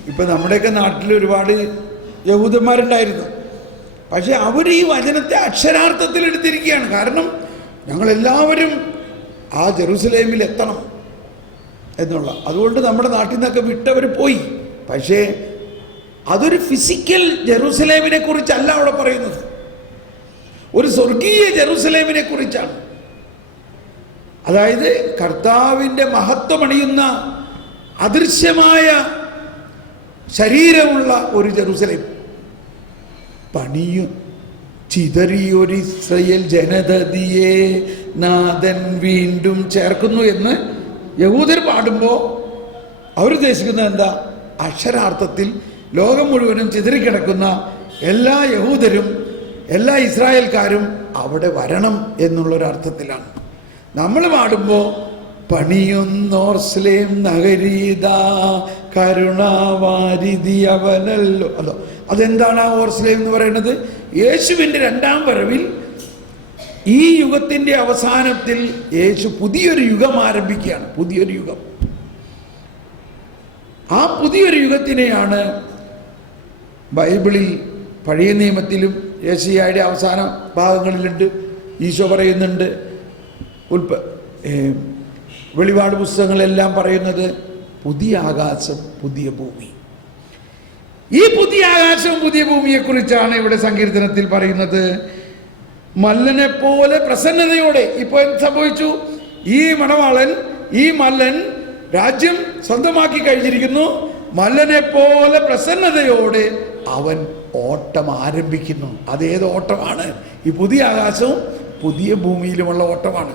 ഇപ്പൊ നമ്മുടെയൊക്കെ നാട്ടിൽ ഒരുപാട് യഹൂദന്മാരുണ്ടായിരുന്നു. പക്ഷെ അവർ ഈ വചനത്തെ അക്ഷരാർത്ഥത്തിൽ എടുത്തിരിക്കുകയാണ്. കാരണം ഞങ്ങളെല്ലാവരും ആ ജെറുസലേമിൽ എത്തണം എന്നുള്ള, അതുകൊണ്ട് നമ്മുടെ നാട്ടിൽ നിന്നൊക്കെ വിട്ടവർ പോയി. പക്ഷേ അതൊരു ഫിസിക്കൽ ജെറുസലേമിനെ കുറിച്ചല്ല അവിടെ പറയുന്നത്, ഒരു സ്വർഗീയ ജെറുസലേമിനെ കുറിച്ചാണ്. അതായത് കർത്താവിൻ്റെ മഹത്വമണിയുന്ന അദൃശ്യമായ ശരീരമുള്ള ഒരു ജെറുസലേം. പണിയും ചിതറിയൊരു ഇസ്രായേൽ ജനതതിയെ നാഥൻ വീണ്ടും ചേർക്കുന്നു എന്ന് യഹൂദർ പാടുമ്പോൾ അവരുദ്ദേശിക്കുന്നത് എന്താ? അക്ഷരാർത്ഥത്തിൽ ലോകം മുഴുവനും ചിതറിക്കിടക്കുന്ന എല്ലാ യഹൂദരും എല്ലാ ഇസ്രായേൽക്കാരും അവിടെ വരണം എന്നുള്ളൊരർത്ഥത്തിലാണ്. നമ്മൾ പാടുമ്പോൾ പണിയുന്നോർസ്ലേം നഗരീതാ കരുണാവാരിധി അവനല്ലോ. അതോ അതെന്താണ് ആ ഓർസ്ലേം എന്ന് പറയുന്നത്? യേശുവിൻ്റെ രണ്ടാം വരവിൽ ഈ യുഗത്തിൻ്റെ അവസാനത്തിൽ യേശു പുതിയൊരു യുഗം ആരംഭിക്കുകയാണ്. പുതിയൊരു യുഗം. ആ പുതിയൊരു യുഗത്തിനെയാണ് ബൈബിളിൽ പഴയ നിയമത്തിലും യേശയ്യായുടെ അവസാന ഭാഗങ്ങളിലുണ്ട് ഈശോ പറയുന്നുണ്ട്. വെളിപാട് പുസ്തകങ്ങളെല്ലാം പറയുന്നത് പുതിയ ആകാശം പുതിയ ഭൂമി. ഈ പുതിയ ആകാശവും പുതിയ ഭൂമിയെക്കുറിച്ചാണ് ഇവിടെ സങ്കീർത്തനത്തിൽ പറയുന്നത്. മല്ലനെ പോലെ പ്രസന്നതയോടെ. ഇപ്പോൾ എന്ത് സംഭവിച്ചു? ഈ മണവാളൻ, ഈ മല്ലൻ രാജ്യം സ്വന്തമാക്കി കഴിഞ്ഞിരിക്കുന്നു. മല്ലനെ പോലെ പ്രസന്നതയോടെ അവൻ ഓട്ടം ആരംഭിക്കുന്നു. അതേത് ഓട്ടമാണ്? ഈ പുതിയ ആകാശവും പുതിയ ഭൂമിയിലുമുള്ള ഓട്ടമാണ്.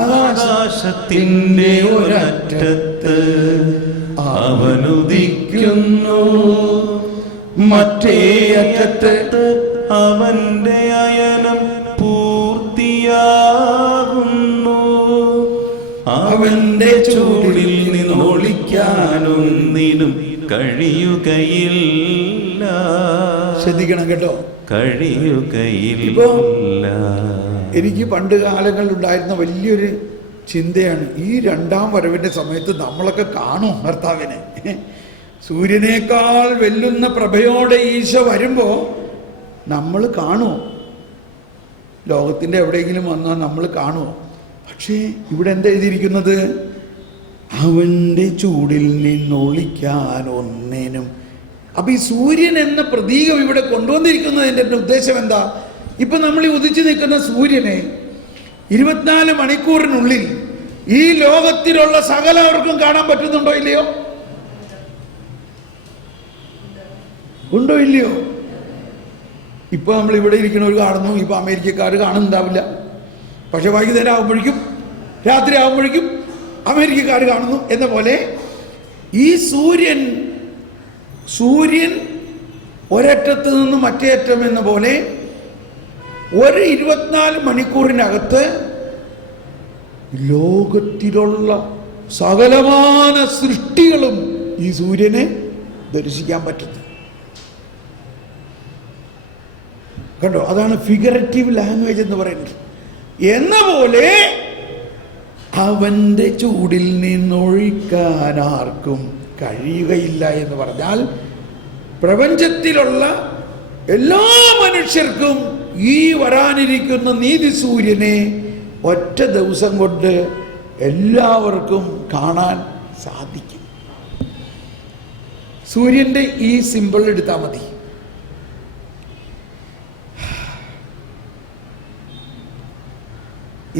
ആകാശത്തിന്റെ ഒരറ്റത്ത് അവനുദിക്കുന്നു, മറ്റേ അറ്റത്ത് അവന്റെ അയനം പൂർത്തിയാകുന്നു. അവന്റെ ചൂടിൽ നിന്നൊളിക്കാനൊന്നിനും കഴിയുകയില്ല. ശ്രദ്ധിക്കണം കേട്ടോ, കഴിയുകയില്ല. എനിക്ക് പണ്ട് കാലങ്ങളിൽ ഉണ്ടായിരുന്ന വലിയൊരു ചിന്തയാണ്, ഈ രണ്ടാം വരവിൻ്റെ സമയത്ത് നമ്മളൊക്കെ കാണും കർത്താവിനെ. സൂര്യനേക്കാൾ വെല്ലുന്ന പ്രഭയോടെ ഈശോ വരുമ്പോൾ നമ്മൾ കാണുമോ? ലോകത്തിൻ്റെ എവിടെയെങ്കിലും വന്നാൽ നമ്മൾ കാണുമോ? പക്ഷേ ഇവിടെ എന്താ എഴുതിയിരിക്കുന്നത്? അവൻ്റെ ചൂടിൽ നിന്നൊളിക്കാൻ ഒന്നിനും. അപ്പം ഈ സൂര്യൻ എന്ന പ്രതീകം ഇവിടെ കൊണ്ടുവന്നിരിക്കുന്നതിൻ്റെ ഉദ്ദേശം എന്താ? ഇപ്പം നമ്മൾ ഈ ഉദിച്ചു നിൽക്കുന്ന സൂര്യനെ 24 മണിക്കൂറിനുള്ളിൽ ഈ ലോകത്തിലുള്ള സകലവർക്കും കാണാൻ പറ്റുന്നുണ്ടോ ഇല്ലയോ? ഉണ്ടോ ഇല്ലയോ? ഇപ്പൊ നമ്മൾ ഇവിടെ ഇരിക്കുന്നവർ കാണുന്നു, ഇപ്പൊ അമേരിക്കക്കാർ കാണുന്നുണ്ടാവില്ല. പക്ഷെ വൈകുന്നേരം ആകുമ്പോഴേക്കും രാത്രി ആകുമ്പോഴേക്കും അമേരിക്കക്കാർ കാണുന്നു എന്ന പോലെ ഈ സൂര്യൻ ഒരറ്റത്ത് നിന്ന് മറ്റേ അറ്റം എന്ന പോലെ ഒരു 24 മണിക്കൂറിനകത്ത് ലോകത്തിലുള്ള സകലമാന സൃഷ്ടികളും ഈ സൂര്യനെ ദർശിക്കാൻ പറ്റുന്നു. കണ്ടോ? അതാണ് ഫിഗറേറ്റീവ് ലാംഗ്വേജ് എന്ന് പറയുന്നത്. എന്ന പോലെ അവൻ്റെ ചൂടിൽ നിന്നൊഴിക്കാൻ ആർക്കും കഴിയുകയില്ല എന്ന് പറഞ്ഞാൽ പ്രപഞ്ചത്തിലുള്ള എല്ലാ മനുഷ്യർക്കും ഈ വരാനിരിക്കുന്ന നീതി സൂര്യനെ ഒറ്റ ദിവസം കൊണ്ട് എല്ലാവർക്കും കാണാൻ സാധിക്കും. സൂര്യൻ്റെ ഈ സിമ്പിൾ എടുത്താൽ മതി.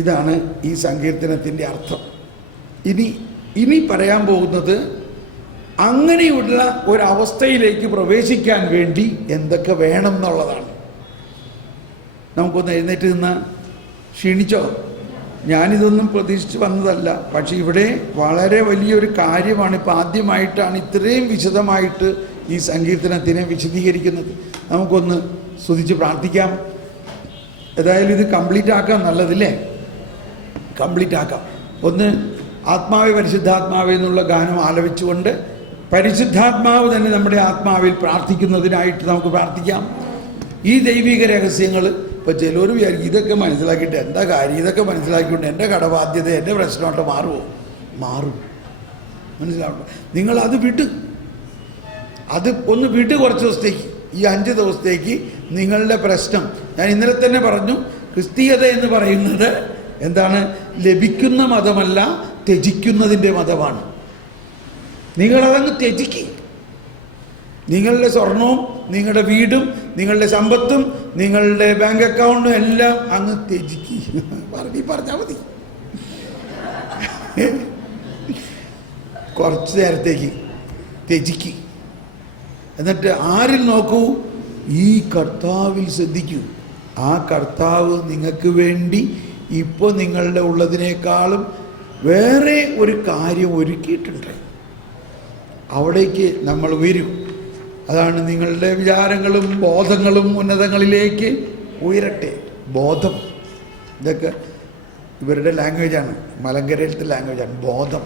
ഇതാണ് ഈ സങ്കീർത്തനത്തിൻ്റെ അർത്ഥം. ഇനി പറയാൻ പോകുന്നത് അങ്ങനെയുള്ള ഒരവസ്ഥയിലേക്ക് പ്രവേശിക്കാൻ വേണ്ടി എന്തൊക്കെ വേണം എന്നുള്ളതാണ്. നമുക്കൊന്ന് എഴുന്നേറ്റ് നിന്ന് ക്ഷീണിച്ചോ? ഞാനിതൊന്നും പ്രതീക്ഷിച്ച് വന്നതല്ല, പക്ഷെ ഇവിടെ വളരെ വലിയൊരു കാര്യമാണ്. ഇപ്പം ആദ്യമായിട്ടാണ് ഇത്രയും വിശദമായിട്ട് ഈ സങ്കീർത്തനത്തിനെ വിശദീകരിക്കുന്നത്. നമുക്കൊന്ന് സ്തുതിച്ച് പ്രാർത്ഥിക്കാം. ഏതായാലും ഇത് കംപ്ലീറ്റ് ആക്കാം, നല്ലതില്ലേ? കംപ്ലീറ്റ് ആക്കാം. ഒന്ന് ആത്മാവേ പരിശുദ്ധാത്മാവേ എന്നുള്ള ഗാനം ആലപിച്ചുകൊണ്ട് പരിശുദ്ധാത്മാവ് തന്നെ നമ്മുടെ ആത്മാവിൽ പ്രാർത്ഥിക്കുന്നതിനായിട്ട് നമുക്ക് പ്രാർത്ഥിക്കാം. ഈ ദൈവിക രഹസ്യങ്ങൾ ഇപ്പോൾ ചിലർ വിചാരിക്കും ഇതൊക്കെ മനസ്സിലാക്കിയിട്ട് എന്താ കാര്യം, ഇതൊക്കെ മനസ്സിലാക്കിക്കൊണ്ട് എൻ്റെ കടബാധ്യത, എൻ്റെ പ്രശ്നമായിട്ട് മാറും. മനസ്സിലാവട്ടെ? നിങ്ങളത് ഒന്ന് വിട്ട് കുറച്ച് ദിവസത്തേക്ക്, ഈ 5 ദിവസത്തേക്ക് നിങ്ങളുടെ പ്രശ്നം, ഞാൻ ഇന്നലെ തന്നെ പറഞ്ഞു, ക്രിസ്തീയത എന്ന് പറയുന്നത് എന്താണ്? ലഭിക്കുന്ന മതമല്ല, ത്യജിക്കുന്നതിൻ്റെ മതമാണ്. നിങ്ങളതങ്ങ് ത്യജിക്കുക. നിങ്ങളുടെ സ്വർണവും നിങ്ങളുടെ വീടും നിങ്ങളുടെ സമ്പത്തും നിങ്ങളുടെ ബാങ്ക് അക്കൗണ്ടും എല്ലാം അങ്ങ് ത്യജിക്കുക. പറഞ്ഞാൽ മതി. കുറച്ച് നേരത്തേക്ക് ത്യജിക്കുക. എന്നിട്ട് ആരിൽ നോക്കൂ? ഈ കർത്താവിൽ ശ്രദ്ധിക്കൂ. ആ കർത്താവ് നിങ്ങൾക്ക് വേണ്ടി ഇപ്പോൾ നിങ്ങളുടെ ഉള്ളതിനേക്കാളും വേറെ ഒരു കാര്യം ഒരുക്കിയിട്ടുണ്ട്. അവിടേക്ക് നമ്മൾ വരും. അതാണ് നിങ്ങളുടെ വിചാരങ്ങളും ബോധങ്ങളും ഉന്നതങ്ങളിലേക്ക് ഉയരട്ടെ. ബോധം, ഇതൊക്കെ ഇവരുടെ ലാംഗ്വേജാണ്, മലങ്കരയിലത്തെ ലാംഗ്വേജാണ് ബോധം.